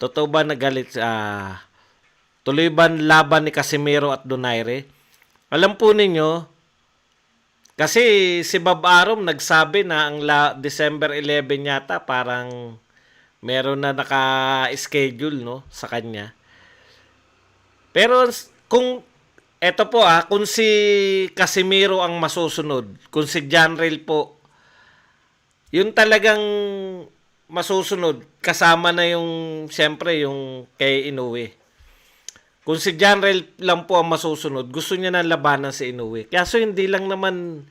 Totoo ba na galit tuloy ba ang laban ni Casimiro at Donaire? Alam po ninyo, kasi si Bob Arum nagsabi na ang December 11 yata parang meron na naka-schedule no sa kanya. Pero kung eto po kung si Casimiro ang masusunod, kung si Janrel po, yun talagang masusunod kasama na yung siyempre yung kay Inoue. Kung si Janrel lang po ang masusunod, gusto niya na labanan si Inoue. Kaso hindi lang naman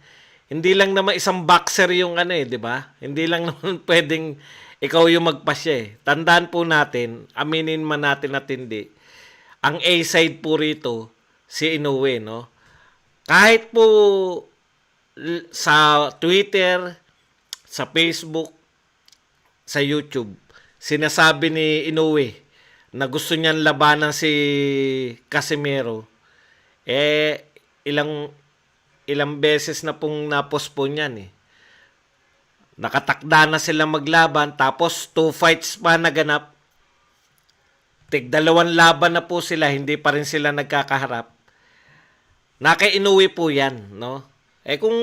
isang boxer yung di ba? Hindi lang naman pwedeng ikaw yung magpasya eh. Tandaan po natin, aminin man natin at hindi, ang A-side po rito, si Inoue, no? Kahit po sa Twitter, sa Facebook, sa YouTube, sinasabi ni Inoue na gusto niyan labanan si Casimero, ilang beses na pong na-postpone yan eh. Nakatakda na sila maglaban, tapos 2 fights pa naganap. Tig-2 laban na po sila, hindi pa rin sila nagkakaharap. Naka-Inoue po yan, no? Kung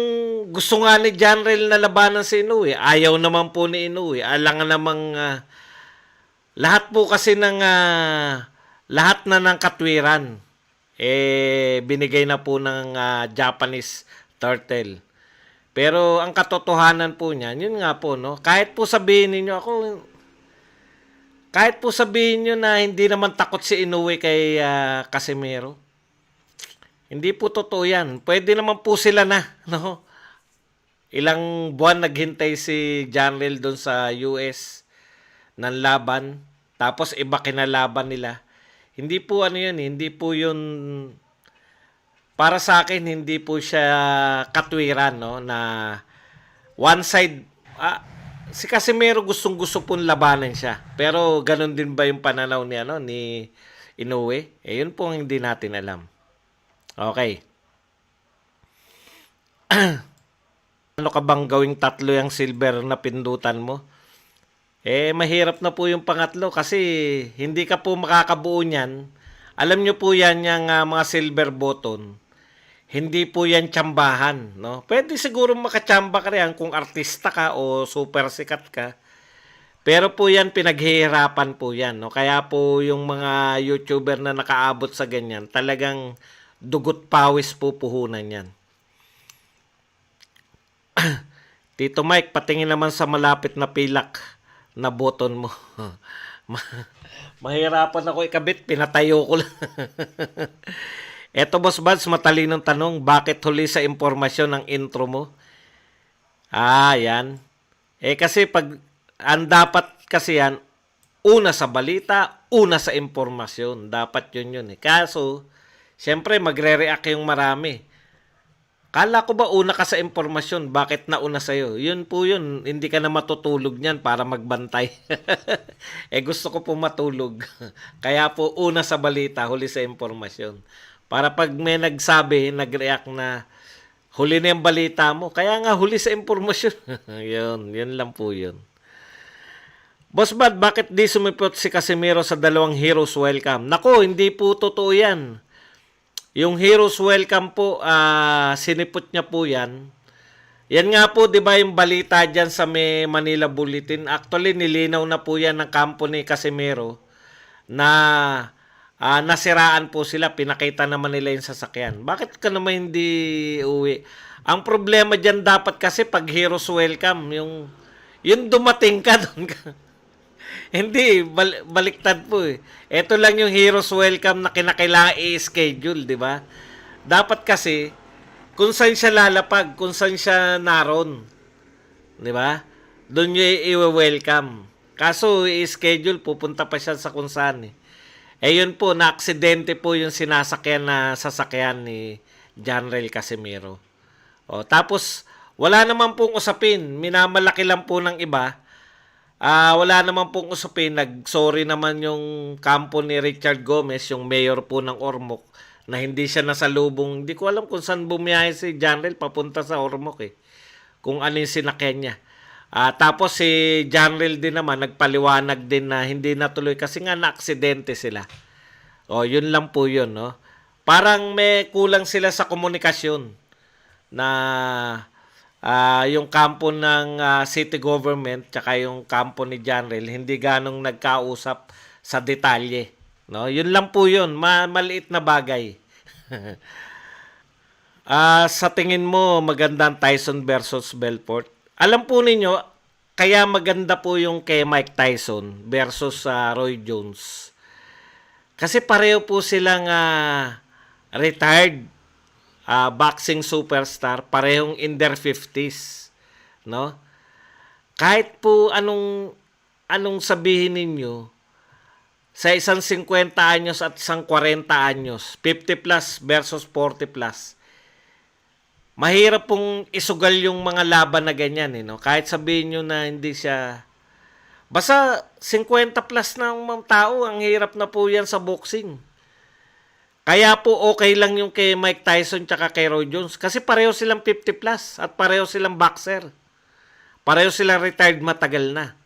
gusto nga ni Janrel na labanan si Inoue, ayaw naman po ni Inoue. Alangan namang lahat po kasi ng lahat na ng katwiran binigay na po ng Japanese Turtle. Pero ang katotohanan po niyan, yun nga po no. Kahit po sabihin niyo na hindi naman takot si Inoue kay Casimero. Hindi po totoo yan. Pwede naman po sila na, no? Ilang buwan naghintay si Janrel doon sa US ng laban, tapos iba kinalaban nila. Hindi po hindi po yun, para sa akin, hindi po siya katwiran, no, na one side, si Casimero gustong-gusto pong labanan siya. Pero ganun din ba yung pananaw ni Inoue? Yun po ang hindi natin alam. Okay. Ano ka bang gawing 3 yung silver na pindutan mo? Mahirap na po yung pangatlo kasi hindi ka po makakabuo niyan. Alam nyo po yan yung mga silver button. Hindi po yan tsambahan, no? Pwede siguro makachamba ka rin kung artista ka o super sikat ka. Pero po yan, pinaghihirapan po yan, no? Kaya po yung mga YouTuber na nakaabot sa ganyan, talagang dugot pawis po puhunan yan. Tito Mike, patingin naman sa malapit na pilak na button mo. Mahirapan ako ikabit, pinatayo ko lang. Eto Boss Buds, matalinong tanong, bakit huli sa impormasyon ang intro mo? Yan. Kasi ang dapat kasi yan, una sa balita, una sa impormasyon. Dapat yun eh. Kaso, siyempre magre-react yung marami. Kala ko ba una ka sa impormasyon, bakit nauna sa'yo? Yun po yun, hindi ka na matutulog niyan para magbantay. Gusto ko po matulog. Kaya po una sa balita, huli sa impormasyon. Para pag may nagsabi, nag-react na huli na yung balita mo, kaya nga huli sa impormasyon. yun lang po yun. Boss Bad, bakit di sumipot si Casimero sa 2 Heroes Welcome? Nako, hindi po totoo yan. Yung Heroes Welcome po, sinipot niya po yan. Yan nga po, di ba yung balita dyan sa may Manila Bulletin? Actually, nilinaw na po yan ng kampo ni Casimero na nasiraan po sila. Pinakita naman nila yung sasakyan. Bakit ka naman hindi uwi? Ang problema dyan dapat kasi pag Heroes Welcome, yung dumating ka doon ka. Hindi, baliktad po eh. Ito lang yung Heroes Welcome na kinakailangan i-schedule, di ba? Dapat kasi, kung saan siya lalapag, kung saan siya naroon, di ba? Doon nyo i-welcome. Kaso, i-schedule, pupunta pa siya sa kung saan eh. Yun po, na-aksidente po yung sasakyan ni Janrel Casimero. Tapos, wala naman pong usapin. Minamalaki lang po ng iba. Wala naman pong usapin. Nag-sorry naman yung kampo ni Richard Gomez, yung mayor po ng Ormoc, na hindi siya nasalubong. Hindi ko alam kung saan bumiyahe si Janrel papunta sa Ormoc eh. Kung ano yung sinakyan niya. Tapos si Janril din naman nagpaliwanag din na hindi natuloy kasi nga na-aksidente sila. Yun lang po yun, no? Parang may kulang sila sa komunikasyon na yung kampo ng city government tsaka yung kampo ni Janril hindi ganong nagkausap sa detalye, no? Yun lang po yun, maliit na bagay. Sa tingin mo magandang Tyson versus Belfort? Alam po ninyo, kaya maganda po yung kay Mike Tyson versus Roy Jones. Kasi pareho po silang retired boxing superstar, parehong in their 50s, no? Kahit po anong sabihin ninyo, sa isang 50 anyos at isang 40 anyos, 50 plus versus 40 plus, mahirap pong isugal yung mga laban na ganyan, no? Kahit sabihin nyo na hindi siya, basta 50 plus ng mga tao, ang hirap na po yan sa boxing. Kaya po okay lang yung kay Mike Tyson tsaka kay Roy Jones kasi pareho silang 50 plus at pareho silang boxer. Pareho silang retired matagal na.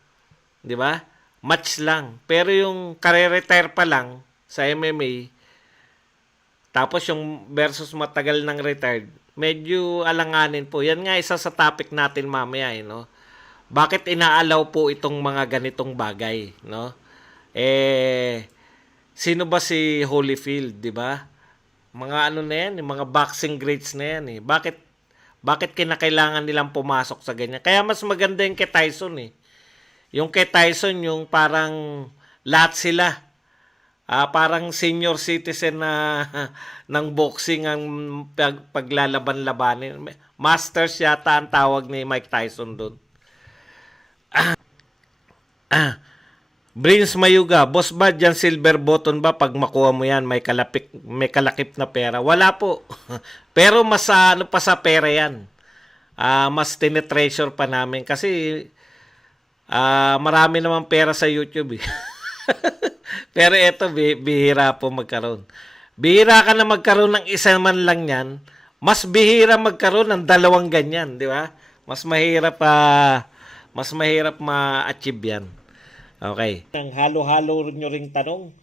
'Di ba? Match lang. Pero yung kare-retire pa lang sa MMA, tapos yung versus matagal ng retired, medyo alanganin po. Yan nga isa sa topic natin mamaya, no? Bakit inaalaw po itong mga ganitong bagay, no? Sino ba si Holyfield, 'di ba? Mga ano na yan, yung mga boxing greats na yan, eh. Bakit kinakailangan nilang pumasok sa ganyan? Kaya mas maganda yung kay Tyson, eh. Yung kay Tyson, yung parang lahat sila. Parang senior citizen na ng boxing ang paglalaban-labanin. Masters yata ang tawag ni Mike Tyson doon. Brins Mayuga, boss ba dyan silver button ba pag makuha mo yan may kalakip na pera? Wala po. Pero mas ano pa sa pera yan. Mas tinetreasure pa namin kasi marami naman pera sa YouTube eh. Pero eto bihira po magkaroon. Bihira ka na magkaroon ng isa man lang yan. Mas bihira magkaroon ng dalawang ganyan, di ba? Mas mahirap ma-achieve yan. Okay. Ang halo-halo nyo ring tanong,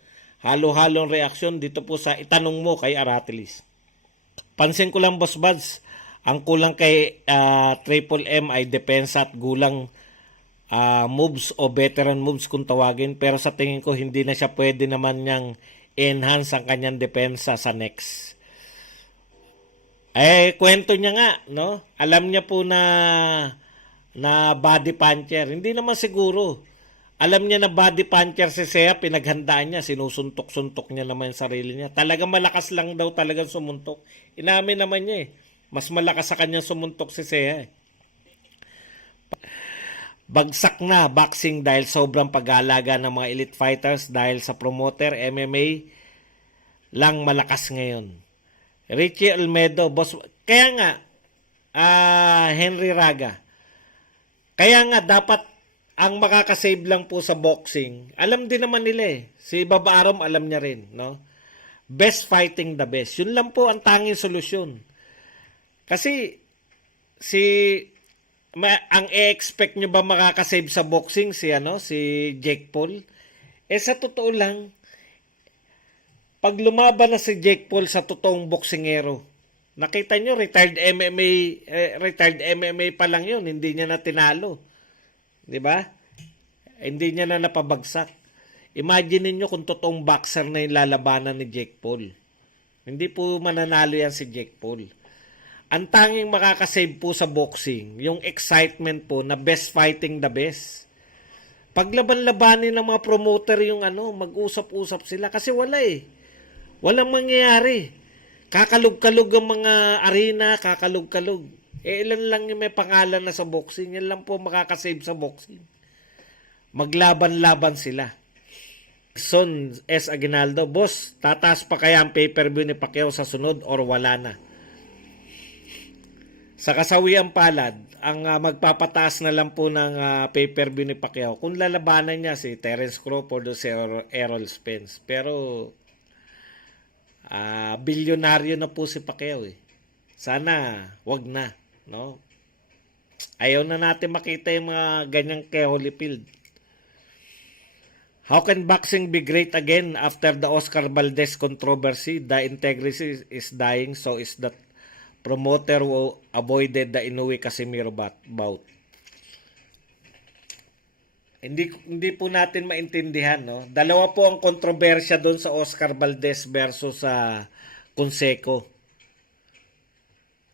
halo-halong reaksyon dito po sa itanong mo kay Aratilis. Pansin ko lang, Boss Buds, ang kulang kay Triple M ay depensa at gulang moves o veteran moves kung tawagin. Pero sa tingin ko, hindi na siya pwede naman niyang enhance ang kanyang depensa sa next. Kwento niya nga, no? Alam niya po na body puncher. Hindi naman siguro. Alam niya na body puncher si Seiya, pinaghandaan niya, sinusuntok-suntok niya naman yung sarili niya. Talagang malakas lang daw talagang sumuntok. Inamin naman niya eh. Mas malakas sa kanya sumuntok si Seiya eh. Bagsak na boxing dahil sobrang pag-aalaga ng mga elite fighters dahil sa promoter MMA lang malakas ngayon. Richie Almedo, boss. Kaya nga, Henry Raga. Kaya nga dapat ang makakasave lang po sa boxing, alam din naman nila eh. Si Baba Arom alam niya rin, no? Best fighting the best. Yun lang po ang tanging solusyon. Kasi ang i-expect nyo ba makakasave sa boxing si Jake Paul? Sa totoo lang, pag lumaban na si Jake Paul sa totoong boksingero, nakita nyo retired MMA pa lang yun, hindi niya na tinalo. 'Di ba? Hindi niya na napabagsak. Imagine niyo kung totoong boxer na yung lalabanan ni Jake Paul. Hindi po mananalo yan si Jake Paul. Ang tanging makakasave po sa boxing, yung excitement po na best fighting the best. Paglaban-labanin ng mga promoter yung mag-usap-usap sila kasi wala eh. Walang mangyayari. Kakalog-kalog ang mga arena, kakalog-kalog. Ilan lang yung may pangalan na sa boxing. Yan lang po makakasave sa boxing. Maglaban-laban sila. Son S. Aguinaldo, boss, tataas pa kaya ang pay-per-view ni Pacquiao sa sunod or wala na? Sa kasawiang palad, ang magpapataas na lang po ng pay-per-view ni Pacquiao kung lalabanan niya si Terence Crawford o si Errol Spence. Pero bilyonaryo na po si Pacquiao eh. Sana wag na, no? Ayaw na natin makita yung mga ganyang kay Holyfield. How can boxing be great again after the Oscar Valdez controversy? The integrity is dying, so is that promoter who avoided the Inoue Casimiro bout. Hindi po natin maintindihan, no? Dalawa po ang kontrobersya doon sa Oscar Valdez versus sa Conseco.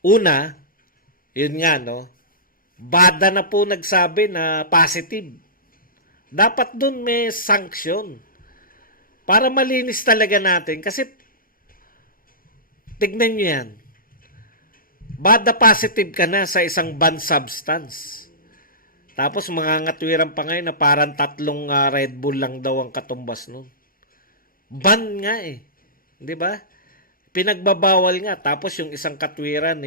Una, yun nga, no? Bada na po nagsabi na positive. Dapat doon may sanction para malinis talaga natin. Kasi tignan nyo yan. Bada positive ka na sa isang banned substance. Tapos mangangatwiran pa ngayon na parang 3 Red Bull lang daw ang katumbas nun. Ban nga eh. Di ba? Pinagbabawal nga. Tapos yung isang katwiran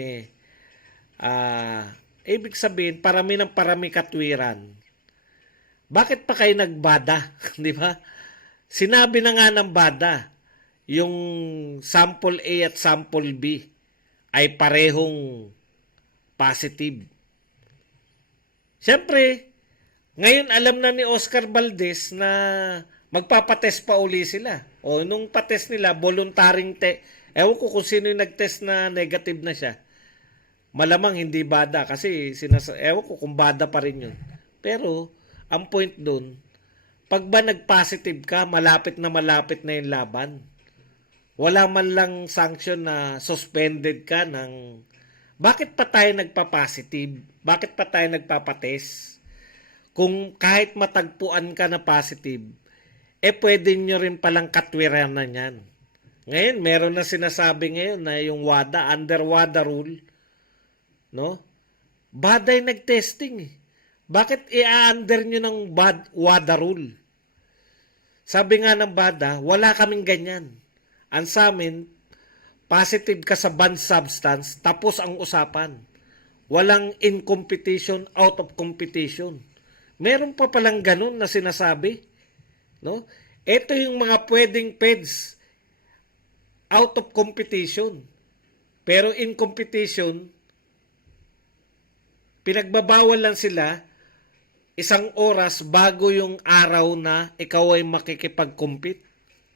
ibig sabihin, parami ng parami katwiran. Bakit pa kayo nagbada? Di ba? Sinabi na nga ng bada, yung sample A at sample B ay parehong positive. Siyempre, ngayon alam na ni Oscar Valdez na magpapatest pa uli sila. O nung patest nila, voluntaring ewan ko kung sino yung nagtest na negative na siya. Malamang hindi bada kasi ewan ko kung bada pa rin yun. Pero, ang point dun, pag ba nag-positive ka, malapit na yung laban. Wala man lang sanction na suspended ka ng... Bakit pa tayo nagpa-positive? Bakit pa tayo nagpapatest? Kung kahit matagpuan ka na positive, pwede nyo rin palang katwiran na yan. Ngayon, meron na sinasabi ngayon na yung WADA, under WADA rule, no? WADA ay nag-testing eh. Bakit i-under nyo ng WADA rule? Sabi nga ng WADA, wala kaming ganyan. Ang sa amin, positive ka sa banned substance, tapos ang usapan. Walang in competition, out of competition. Meron pa palang ganun na sinasabi. No? Ito yung mga pwedeng PEDS out of competition. Pero in competition, pinagbabawal lang sila 1 oras bago yung araw na ikaw ay makikipag-compete.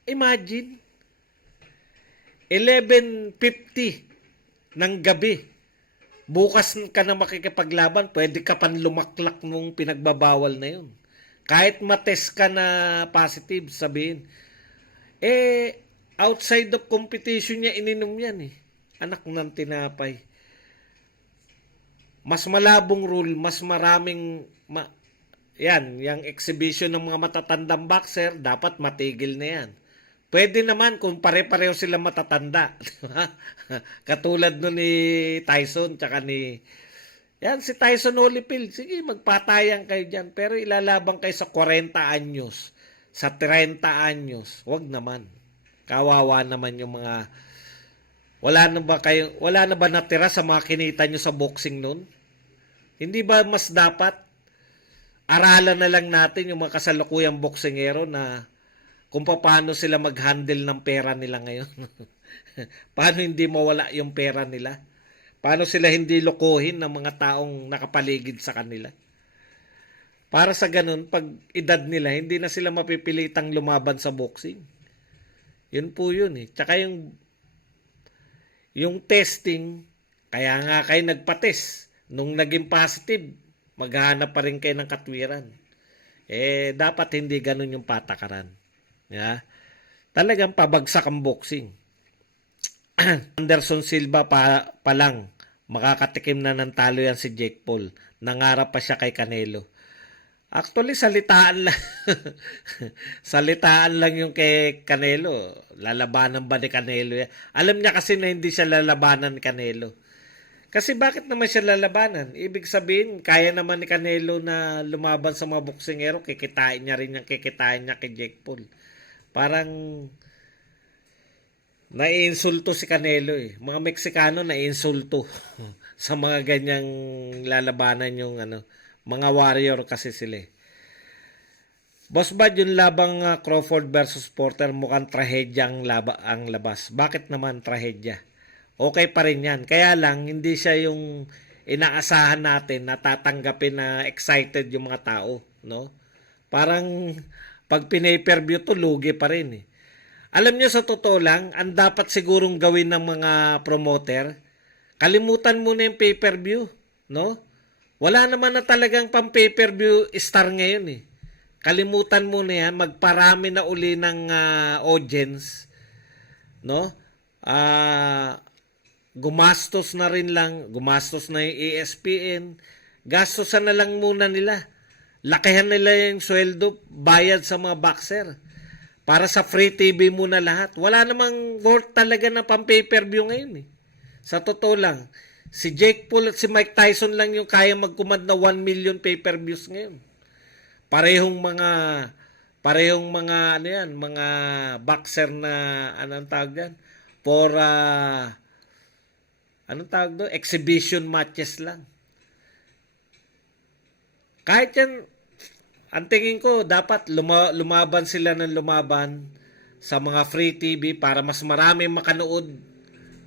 Imagine, 11:50 ng gabi. Bukas ka na makikipaglaban, pwede ka pan lumaklak nung pinagbabawal na yun. Kahit matest ka na positive, sabihin, outside of competition niya, ininom yan eh. Anak ng tinapay. Mas malabong rule, mas maraming... Yan, yung exhibition ng mga matatandang boxer, dapat matigil na yan. Pwede naman kung pare-pareho sila matatanda. Katulad nun ni Tyson, tsaka ni... Yan, si Tyson Holyfield. Sige, magpatayan kayo dyan. Pero ilalabang kayo sa 40 anyos, sa 30 anyos. Wag naman. Kawawa naman yung mga... Wala na ba natira sa mga kinita nyo sa boxing nun? Hindi ba mas dapat aralan na lang natin yung mga kasalukuyang boksingero na kung paano sila mag-handle ng pera nila ngayon. Paano hindi mawala yung pera nila? Paano sila hindi lokohin ng mga taong nakapaligid sa kanila? Para sa ganun, pag edad nila, hindi na sila mapipilitang lumaban sa boxing. Yun po yun eh. Tsaka yung testing, kaya nga kayo nagpa-test. Nung naging positive, maghahanap pa rin kayo ng katwiran. Dapat hindi ganun yung patakaran. Yeah? Talagang pabagsak ang boxing. Anderson Silva pa lang, makakatikim na ng talo yan si Jake Paul. Nangarap pa siya kay Canelo. Actually, salitaan lang. Salitaan lang yung kay Canelo. Lalabanan ba ni Canelo yan? Alam niya kasi na hindi siya lalabanan ni Canelo. Kasi bakit naman siya lalabanan? Ibig sabihin, kaya naman ni Canelo na lumaban sa mga boksingero, kikitain niya rin yung kikitain niya kay Jake Paul. Parang naiinsulto si Canelo eh. Mga Meksikano naiinsulto sa mga ganyang lalabanan yung mga warrior kasi sila eh. Boss Bad, yung labang Crawford versus Porter mukhang trahedya ang labas. Bakit naman trahedya? Okay pa rin yan. Kaya lang, hindi siya yung inaasahan natin na tatanggapin na excited yung mga tao, no? Parang pag pinay-per-view to, lugi pa rin eh. Alam nyo, sa totoo lang, ang dapat sigurong gawin ng mga promoter, kalimutan muna yung pay-per-view, no? Wala naman na talagang pang pay-per-view star ngayon eh. Kalimutan muna yan, magparami na uli ng audience, no? Gumastos na rin lang, gumastos na yung ESPN, gastosan na lang muna nila. Lakihan nila yung sweldo, bayad sa mga boxer. Para sa free TV muna lahat. Wala namang worth talaga na pang pay-per-view ngayon eh. Sa totoo lang, si Jake Paul at si Mike Tyson lang yung kaya magkumand na 1 million pay-per-views ngayon. Parehong mga ano yan, mga boxer na anong tawag yan? For anong tawag doon? Exhibition matches lang. Kahit yan, ang tingin ko, dapat lumaban sila ng lumaban sa mga free TV para mas marami makanood.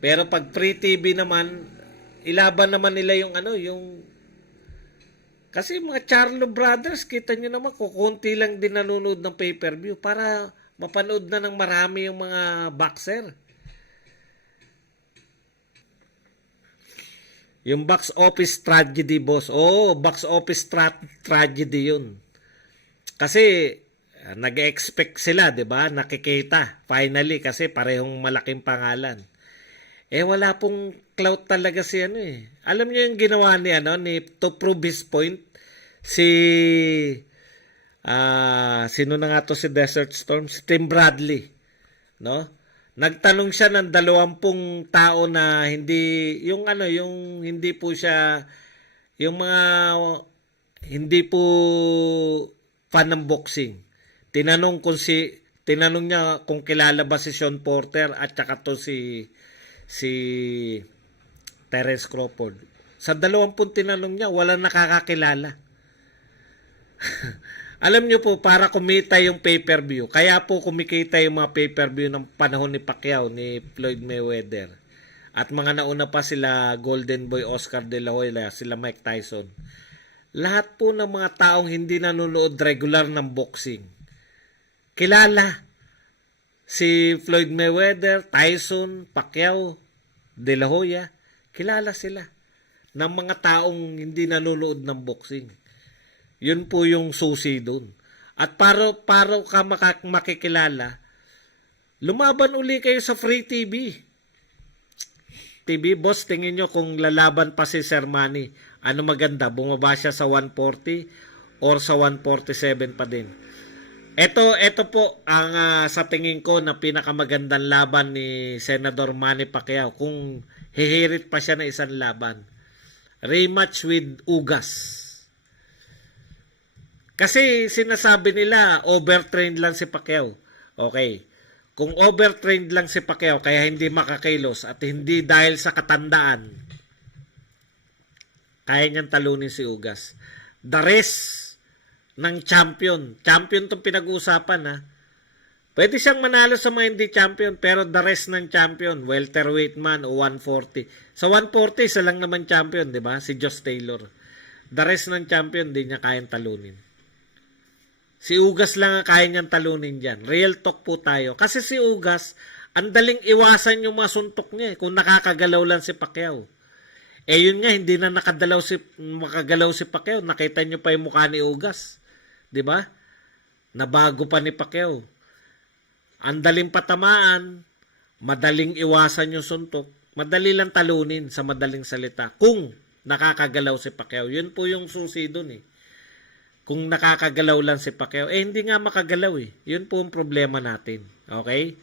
Pero pag free TV naman, ilaban naman nila yung kasi mga Charlo Brothers, kita nyo naman, kukunti lang din nanonood ng pay-per-view para mapanood na ng marami yung mga boxer. Yung box office tragedy, boss. Oo, box office tragedy yun. Kasi nag-expect sila, 'di ba? Nakikita finally kasi parehong malaking pangalan. Wala pong clout talaga si Alam niyo yung ginawa ni to prove his point si sino na nga to si Desert Storm, si Tim Bradley, no? Nagtanong siya ng 20 tao na hindi yung hindi po siya yung mga hindi po fan ng boxing. Tinanong niya kung kilala ba si Sean Porter at saka to si Terence Crawford. Sa 20 tinanong niya, wala nakakakilala. Alam niyo po, para kumita yung pay-per-view, kaya po kumikita yung mga pay-per-view ng panahon ni Pacquiao, ni Floyd Mayweather. At mga nauna pa sila Golden Boy, Oscar De La Hoya, sila Mike Tyson. Lahat po ng mga taong hindi nanonood regular ng boxing, kilala si Floyd Mayweather, Tyson, Pacquiao, De La Hoya, kilala sila ng mga taong hindi nanonood ng boxing. Yun po yung susi dun. At para ka makikilala, lumaban uli kayo sa free TV. Boss, tingin nyo kung lalaban pa si Sir Manny, ano maganda? Bumaba siya sa 140 or sa 147 pa din? Ito po ang sa tingin ko na pinakamagandang laban ni Senador Manny Pacquiao kung hihirit pa siya na isang laban. Rematch with Ugas. Kasi sinasabi nila overtrained lang si Pacquiao. Okay. Kung overtrained lang si Pacquiao kaya hindi makakilos at hindi dahil sa katandaan, kaya niyang talunin si Ugas. The rest ng champion itong pinag-uusapan ha. Pwede siyang manalo sa mga hindi champion, pero the rest ng champion, welterweight man o 140. Sa 140, isa lang naman champion, di ba? Si Josh Taylor. The rest ng champion, di niya kayang talunin. Si Ugas lang ang kaya niyang talunin dyan. Real talk po tayo. Kasi si Ugas, ang daling iwasan yung mga suntok niya kung nakakagalaw lang si Pacquiao. Yun nga, hindi na makagalaw si Pacquiao. Nakita niyo pa yung mukha ni Ugas. Di ba? Nabago pa ni Pacquiao. Ang daling patamaan, madaling iwasan yung suntok, madali lang talunin sa madaling salita. Kung nakakagalaw si Pacquiao, yun po yung susi dun eh. Kung nakakagalaw lang si Pacquiao, hindi nga makagalaw eh. Yun po ang problema natin. Okay?